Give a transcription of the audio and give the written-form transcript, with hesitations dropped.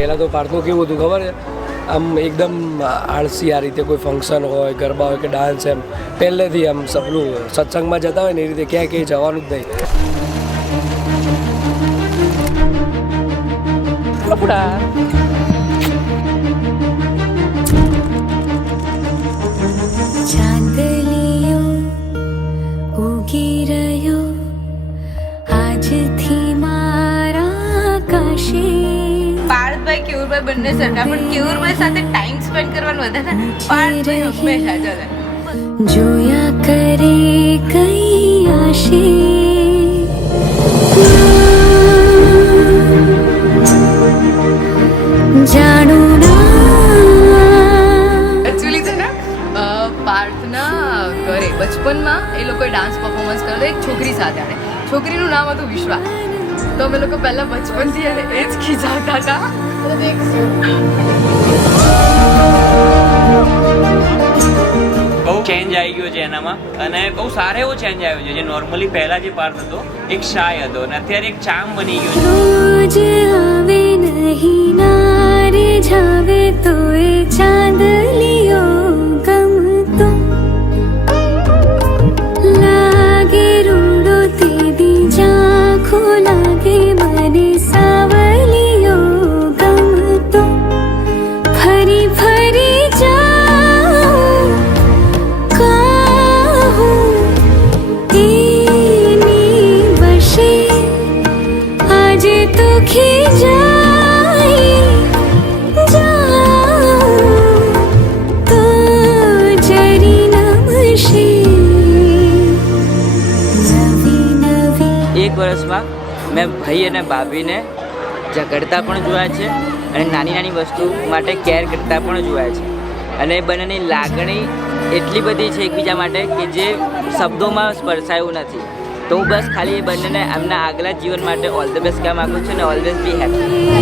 પહેલાં તો પાર્થનું કેવું હતું ખબર છે, આમ એકદમ આળસી આ રીતે કોઈ ફંક્શન હોય, ગરબા હોય કે ડાન્સ, એમ પહેલેથી આમ સપનું સત્સંગમાં જતા હોય ને એ રીતે ક્યાંય જવાનું જ નહીં. ચાંદલિયો ઉગી રહ્યો આજથી મારા કાશે. પાર્થભાઈ કેવુરભાઈ બંને સરખા, પણ કેવુરભાઈ સાથે ટાઈમ સ્પેન્ડ કરવાનું વધારે. પાર્થભાઈ હંમેશા ચાલે જોયા કરે કઈ આશે. જાણું એકચ્યુઅલી છે ને પાર્થના ઘરે બચપનમાં એ લોકોએ ડાન્સ પરફોર્મન્સ કર્યો એક છોકરી સાથે. આને છોકરીનું નામ હતું વિશ્વા. તો અમે લોકો પહેલા બચપનથી અને એ જ ખીજાવતા હતા. બહુ ચેન્જ આવી ગયો છે એનામાં, અને બહુ સારો એવો ચેન્જ આવ્યો છે. જે નોર્મલી પહેલા જે પાર્થ હતો એક શાય હતો અને અત્યારે એક ચામ બની ગયો છે. રોજ આવે નહીં નારે જાવે તો એ ચાંદલિયો ગમતો લાગે. રૂડો તે દી ઝાંખો લાગે મને સાવલિયો ગમતો. ફરી ફરી જાઉં કહું એની વશે આજે તો ખીજાઈ જાઉં તો જરી નમશે. નવી નવી એક વર્ષમાં મેં ભાઈ અને ભાભીને ઝઘડતા પણ જોયા છે અને નાની નાની વસ્તુ માટે કેર કરતા પણ જોયા છે. અને એ બંનેની લાગણી એટલી બધી છે એકબીજા માટે કે જે શબ્દોમાં સ્પર્શાયું નથી. તો હું બસ ખાલી એ બંનેને એમના આગલા જીવન માટે ઓલ ધ બેસ્ટ કહેવા માગું છું અને ઓલવેઝ બી હેપી.